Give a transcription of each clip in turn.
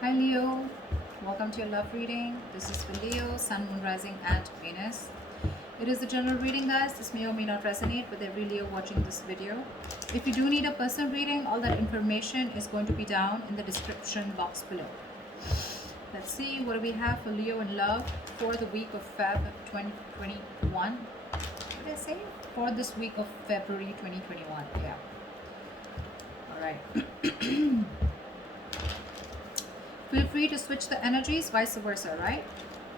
Hi Leo, welcome to your love reading. This is for Leo, Sun, Moon, Rising, and Venus. It is a general reading, guys. This may or may not resonate with every Leo watching this video. If you do need a personal reading, all that information is going to be down in the description box below. Let's see what do we have for Leo in love for the week of Feb 2021. What did I say? For this week of February 2021. Yeah. All right. Feel free to switch the energies, vice versa, right?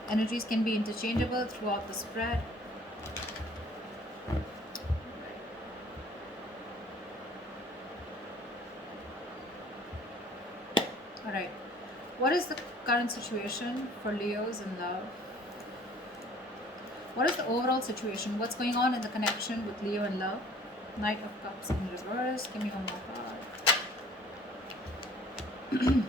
Energies can be interchangeable throughout the spread. All right. What is the current situation for Leos in love? What is the overall situation? What's going on in the connection with Leo and love? Knight of Cups in reverse. Give me one more card.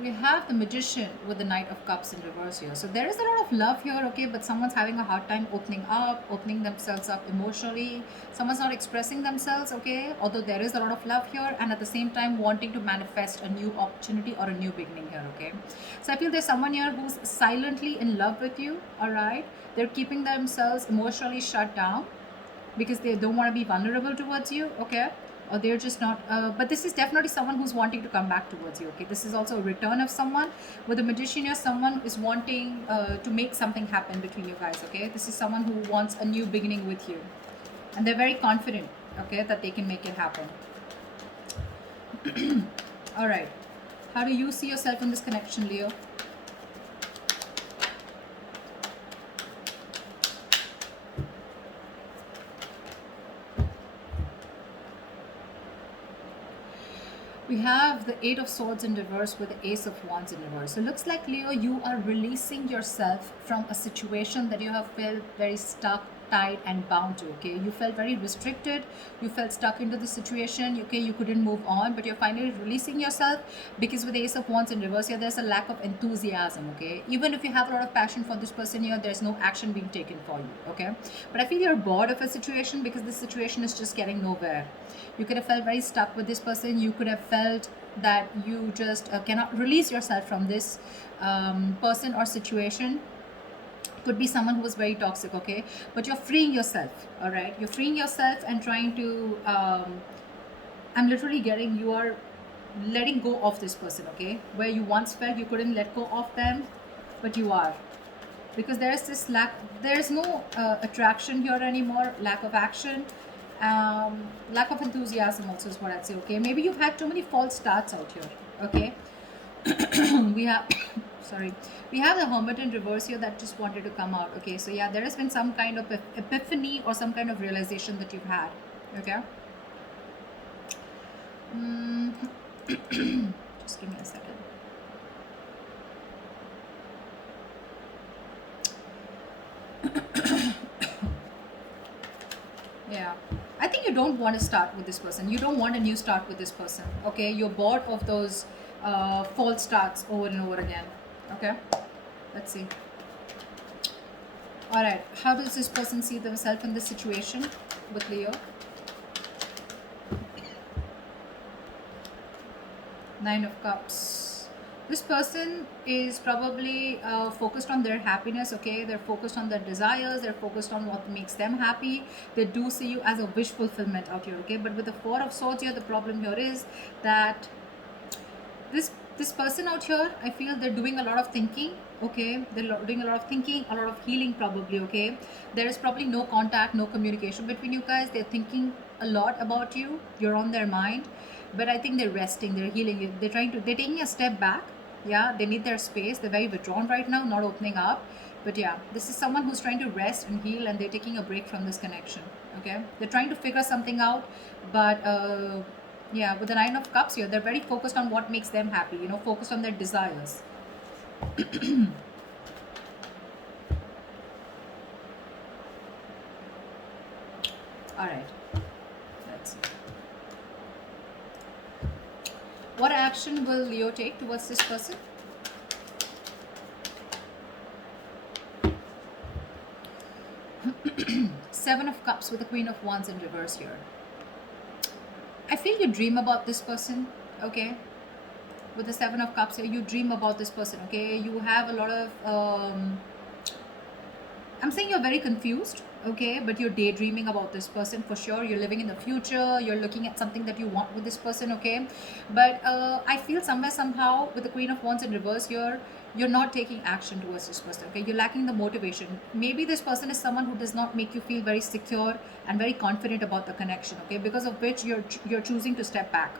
We have the Magician with the Knight of Cups in reverse here. So there is a lot of love here, okay, but someone's having a hard time opening up, opening themselves up emotionally. Someone's not expressing themselves, okay, although there is a lot of love here, and at the same time wanting to manifest a new opportunity or a new beginning here, okay. So I feel there's someone here who's silently in love with you, all right. They're keeping themselves emotionally shut down because they don't want to be vulnerable towards you, okay, or they're just not but this is definitely someone who's wanting to come back towards you, okay. This is also a return of someone with the Magician here. Someone is wanting to make something happen between you guys, okay. This is someone who wants a new beginning with you, and they're very confident, okay, that they can make it happen. All right, how do you see yourself in this connection, Leo? We have the Eight of Swords in reverse with the Ace of Wands in reverse. So it looks like, Leo, you are releasing yourself from a situation that you have felt very stuck, tied, and bound to, okay. You felt very restricted. You felt stuck into the situation, okay. You couldn't move on, but you're finally releasing yourself because with the Ace of Wands in reverse here, there's a lack of enthusiasm, okay. Even if you have a lot of passion for this person here, there's no action being taken for you, okay. But I feel you're bored of a situation because the situation is just getting nowhere. You could have felt very stuck with this person. You could have felt that you just cannot release yourself from this person or situation. Could be someone who was very toxic, okay, but you're freeing yourself, all right. You're freeing yourself and trying to I'm literally getting, you are letting go of this person, okay, where you once felt you couldn't let go of them, but you are, because there's this lack, there's no attraction here anymore, lack of action, lack of enthusiasm also is what I'd say, okay. Maybe you've had too many false starts out here, okay. We have sorry, we have the Hermit in reverse here that just wanted to come out, okay. So yeah, there has been some kind of epiphany or some kind of realization that you've had, okay. Just give me a second. Yeah, I think you don't want to start with this person. You don't want a new start with this person, okay. You're bored of those false starts over and over again, okay. Let's see. All right, how does this person see themselves in this situation with Leo? Nine of Cups. This person is probably focused on their happiness, okay. They're focused on their desires. They're focused on what makes them happy. They do see you as a wish fulfillment out here, okay. But with the Four of Swords here, the problem here is that this person out here, I feel they're doing a lot of thinking, okay. They're doing a lot of thinking, a lot of healing probably, okay. There is probably no contact, no communication between you guys. They're thinking a lot about you. You're on their mind, but I think they're resting, they're healing, they're taking a step back. Yeah, they need their space. They're very withdrawn right now, not opening up. But yeah, this is someone who's trying to rest and heal, and they're taking a break from this connection, okay. They're trying to figure something out, but yeah, with the Nine of Cups here, they're very focused on what makes them happy, you know, focused on their desires. All right, let's see. What action will Leo take towards this person? Seven of Cups with the Queen of Wands in reverse here. I feel you dream about this person, okay. with the Seven of Cups here, you dream about this person, okay? You have a lot of I'm saying you're very confused, okay, but you're daydreaming about this person for sure. You're living in the future, you're looking at something that you want with this person, okay? But I feel somewhere, somehow, with the Queen of Wands in reverse here, you're not taking action towards this person, okay? You're lacking the motivation. Maybe this person is someone who does not make you feel very secure and very confident about the connection, okay? Because of which you're choosing to step back,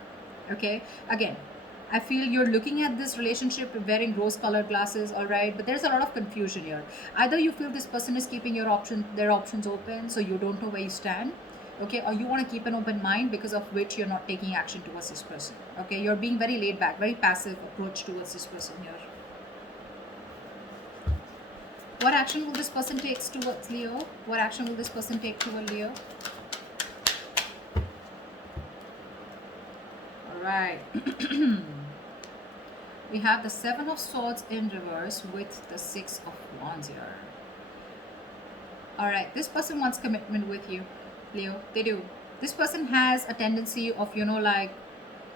okay? Again, I feel you're looking at this relationship wearing rose-colored glasses, all right? But there's a lot of confusion here. Either you feel this person is keeping their options open, so you don't know where you stand, okay? Or you want to keep an open mind, because of which you're not taking action towards this person, okay? You're being very laid back, very passive approach towards this person here. What action will this person take towards Leo? What action will this person take toward Leo? All right. We have the Seven of Swords in reverse with the Six of Wands here. All right, this person wants commitment with you, Leo. They do. This person has a tendency of, like,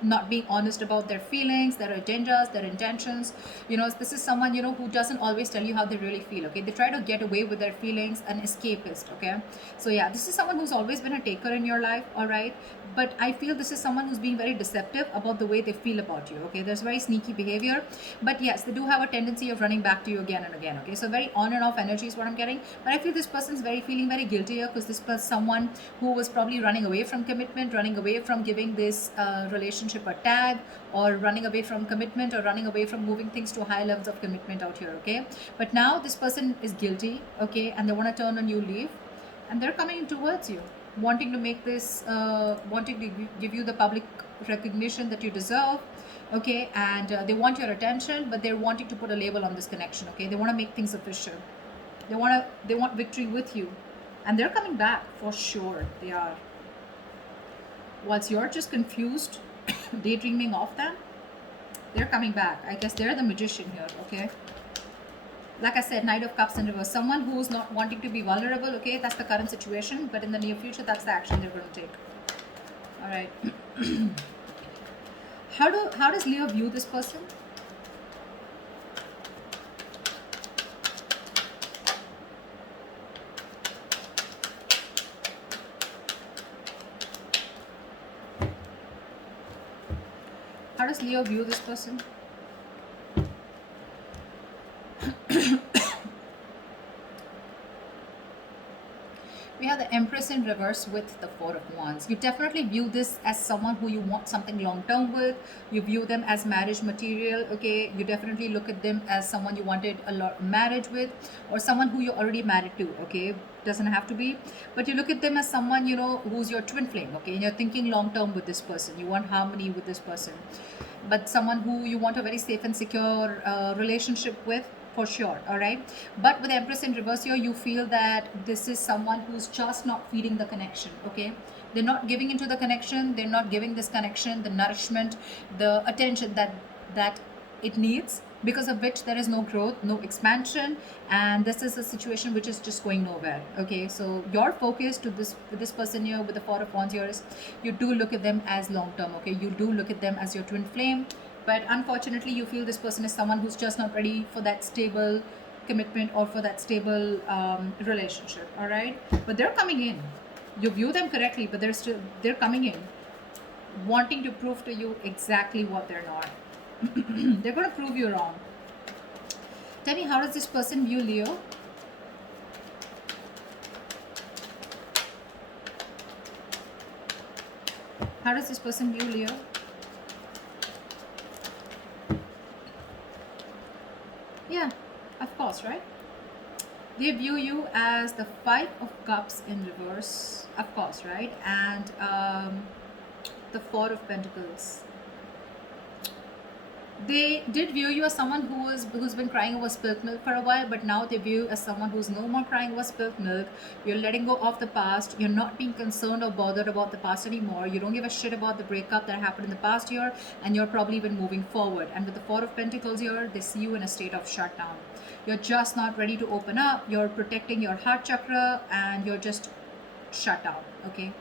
not being honest about their feelings, their agendas, their intentions. This is someone, who doesn't always tell you how they really feel, okay? They try to get away with their feelings, an escapist, okay? So yeah, this is someone who's always been a taker in your life, all right? But I feel this is someone who's being very deceptive about the way they feel about you, okay? There's very sneaky behavior, but yes, they do have a tendency of running back to you again and again, okay? So very on and off energy is what I'm getting, but I feel this person's feeling very guilty here, because this person, someone who was probably running away from commitment, running away from giving this relationship a tag, or running away from commitment, or running away from moving things to high levels of commitment out here, okay? But now this person is guilty, okay, and they want to turn a new leaf, and they're coming towards you, wanting to make this, wanting to give you the public recognition that you deserve, okay? And they want your attention, but they're wanting to put a label on this connection, okay? They want to make things official. They want victory with you, and they're coming back for sure. They are. Whilst you're just confused, daydreaming of them, they're coming back. I guess they're the magician here, okay? Like I said, Knight of Cups in reverse. Someone who's not wanting to be vulnerable, okay? That's the current situation, but in the near future, that's the action they're going to take. All right. How does Leo view this person? How does Leo view this person? We have the Empress in reverse with the Four of Wands. You definitely view this as someone who you want something long term with. You view them as marriage material, okay? You definitely look at them as someone you wanted a lot marriage with, or someone who you're already married to, okay? Doesn't have to be, but you look at them as someone, who's your twin flame, okay? And you're thinking long term with this person. You want harmony with this person, but someone who you want a very safe and secure relationship with, for sure, all right? But with Empress in reverse here, you feel that this is someone who's just not feeding the connection, okay? They're not giving into the connection. They're not giving this connection the nourishment, the attention that it needs, because of which there is no growth, no expansion, and this is a situation which is just going nowhere, okay? So your focus to with this person here with the Four of Wands here is, you do look at them as long term, okay? You do look at them as your twin flame, but unfortunately you feel this person is someone who's just not ready for that stable commitment, or for that stable relationship, all right? But they're coming in. You view them correctly, but they're coming in wanting to prove to you exactly what they're not. They're going to prove you wrong. Tell me, how does this person view Leo? How does this person view Leo? Yeah, of course, right? They view you as the Five of Cups in reverse, of course, right? And the Four of Pentacles. They did view you as someone who's been crying over spilt milk for a while, but now they view you as someone who's no more crying over spilt milk. You're letting go of the past. You're not being concerned or bothered about the past anymore. You don't give a shit about the breakup that happened in the past year, and you're probably even moving forward. And with the Four of Pentacles here, they see you in a state of shutdown. You're just not ready to open up. You're protecting your heart chakra, and you're just shut down, okay?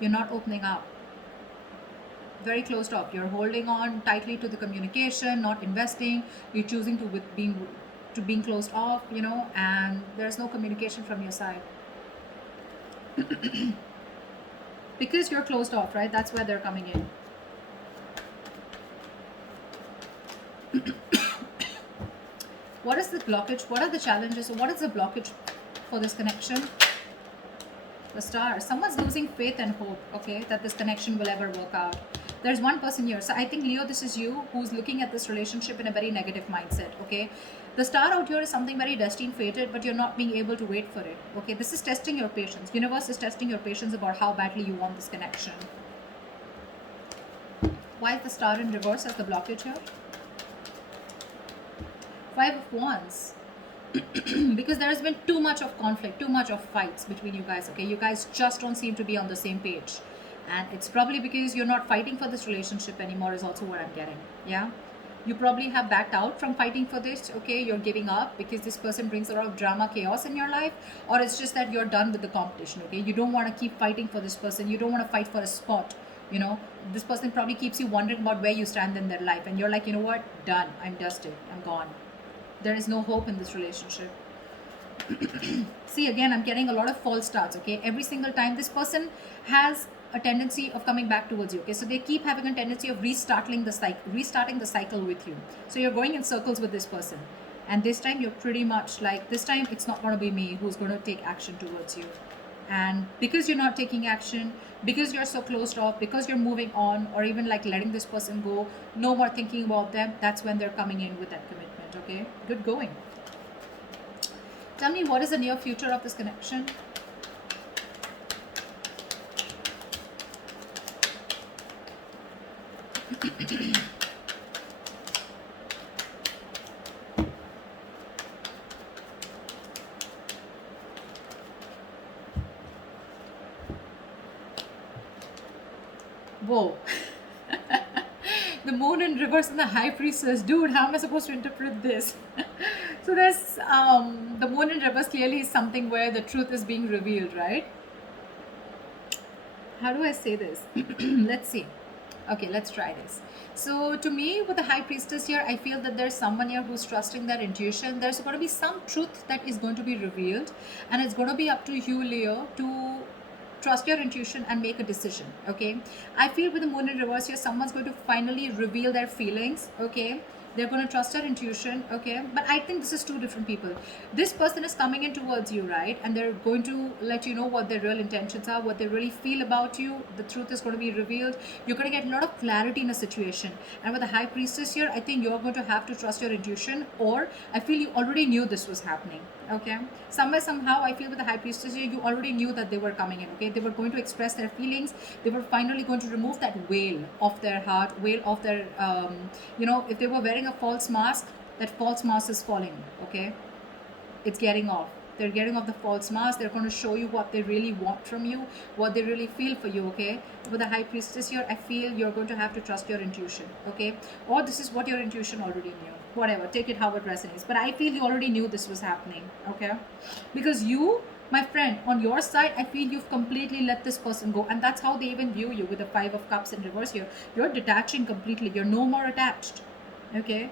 You're not opening up. very closed off. You're holding on tightly to the communication, not investing. You're choosing to being closed off, and there's no communication from your side because you're closed off, right? That's where they're coming in. What is the blockage? What are the challenges? What is the blockage for this connection? The Star. Someone's losing faith and hope, okay, that this connection will ever work out. There's one person here. So I think, Leo, this is you who's looking at this relationship in a very negative mindset, okay? The Star out here is something very destined, fated, but you're not being able to wait for it, okay? This is testing your patience. Universe is testing your patience about how badly you want this connection. Why is the Star in reverse as the blockage here? 5 of Wands. Because there has been too much of conflict, too much of fights between you guys, okay? You guys just don't seem to be on the same page. And it's probably because you're not fighting for this relationship anymore is also what I'm getting, yeah? You probably have backed out from fighting for this, okay? You're giving up because this person brings a lot of drama, chaos in your life, or it's just that you're done with the competition, okay? You don't want to keep fighting for this person. You don't want to fight for a spot, This person probably keeps you wondering about where you stand in their life, and you're like, you know what? Done. I'm dusted. I'm gone. There is no hope in this relationship. See, again, I'm getting a lot of false starts, okay? Every single time this person has a tendency of coming back towards you, okay? So they keep having a tendency of restarting the cycle with you. So you're going in circles with this person. And this time you're pretty much like, this time it's not going to be me who's going to take action towards you. And because you're not taking action, because you're so closed off, because you're moving on, or even like letting this person go, no more thinking about them, that's when they're coming in with that commitment. Okay, good going. Tell me, what is the near future of this connection? Whoa. The Moon in reverse and the High Priestess. Dude, how am I supposed to interpret this? So there's the Moon in reverse clearly is something where the truth is being revealed, right? How do I say this? Let's see. Okay, let's try this. So to me, with the High Priestess here, I feel that there's someone here who's trusting their intuition. There's going to be some truth that is going to be revealed, and it's going to be up to you, Leo, to trust your intuition and make a decision, okay? I feel with the Moon in reverse here, someone's going to finally reveal their feelings, okay? They're going to trust their intuition, okay? But I think this is two different people. This person is coming in towards you, right? And they're going to let you know what their real intentions are, what they really feel about you. The truth is going to be revealed. You're going to get a lot of clarity in a situation. And with the High Priestess here, I think you're going to have to trust your intuition, or I feel you already knew this was happening, okay? Somehow, I feel with the High Priestess here, you already knew that they were coming in, okay? They were going to express their feelings. They were finally going to remove that veil of their heart, veil of their, if they were wearing a false mask, that false mask is falling, okay? It's getting off. They're getting off the false mask. They're going to show you what they really want from you, what they really feel for you, okay? With the High Priestess here, I feel you're going to have to trust your intuition, okay? Or this is what your intuition already knew. Whatever, take it how it resonates. But I feel you already knew this was happening, okay? Because you, my friend, on your side, I feel you've completely let this person go. And that's how they even view you with the 5 of Cups in reverse here. You're detaching completely. You're no more attached, okay?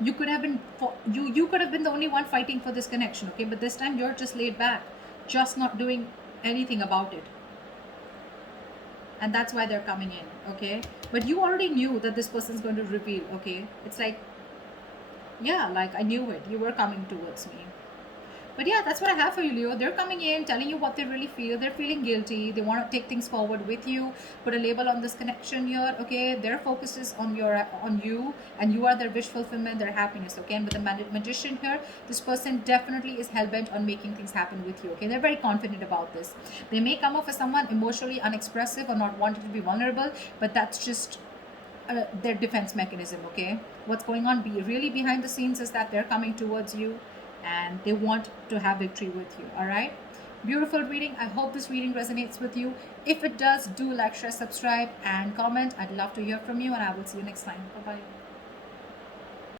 You could have been you could have been the only one fighting for this connection, okay? But this time you're just laid back, just not doing anything about it. And that's why they're coming in, okay? But you already knew that this person's going to reveal, okay? It's like, yeah, like I knew it. You were coming towards me. But yeah, that's what I have for you, Leo. They're coming in, telling you what they really feel. They're feeling guilty. They want to take things forward with you. Put a label on this connection here, okay? Their focus is on you, and you are their wish fulfillment, their happiness, okay? And with the Magician here, this person definitely is hell-bent on making things happen with you, okay? They're very confident about this. They may come off as someone emotionally unexpressive or not wanting to be vulnerable, but that's just their defense mechanism, okay? What's going on really behind the scenes is that they're coming towards you, and they want to have victory with you, all right? Beautiful reading. I hope this reading resonates with you. If it does, do like, share, subscribe, and comment. I'd love to hear from you, and I will see you next time. Bye-bye.